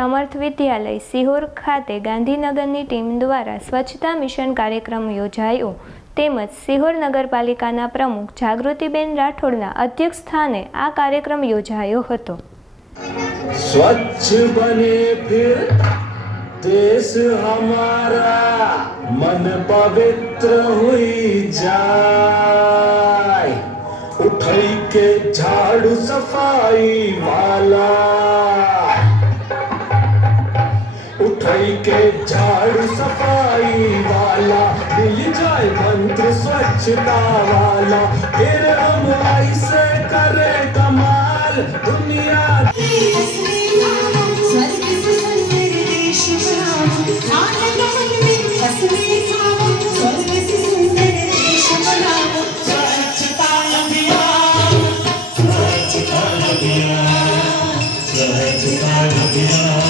સમર્થ વિદ્યાલય સિહોર ખાતે ગાંધીનગરની ટીમ દ્વારા સ્વચ્છતા મિશન કાર્યક્રમ યોજાયો. તેમજ સિહોર નગરપાલિકાના પ્રમુખ જાગૃતિબેન રાઠોડના અધ્યક્ષ સ્થાને આ કાર્યક્રમ યોજાયો હતો. સ્વચ્છ બને ફિર દેશ હમારા, મન પવિત્ર હુઈ જાય. ઉઠાઈ કે ઝાડુ સફાઈ વાલા के झाड़ू सफ़ाई वाला मिल जाए मंत्र स्वच्छता वाला। फिर हम ऐसे करें कमाल, दुनिया स्वर्ग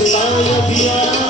स्वच्छता अभियान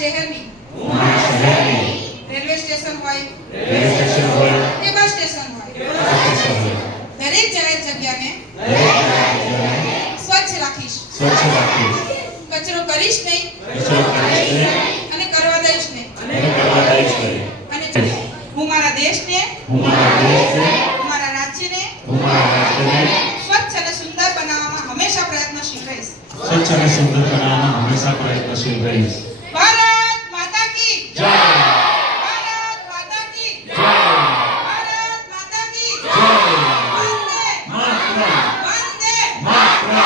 શહેરની. રેલવે સ્ટેશન હોય. કે બસ સ્ટેશન હોય. દરેક જાહેર જગ્યાને સ્વચ્છ રાખીશ. સ્વચ્છ રાખીશ કચરો કરીશ નહીં. કચરો કરીશ નહીં અને કરવા દઈશ નહીં. અને કરવા દઈશ નહીં અને હું મારા દેશને હું મારા દેશને મારા રાજ્યને હું મારા રાજ્યને સ્વચ્છ અને સુંદર બનાવવામાં હંમેશા પ્રયત્નશીલ રહીશ. સ્વચ્છ અને સુંદર બનાવવામાં હંમેશા પ્રયત્નશીલ રહીશ.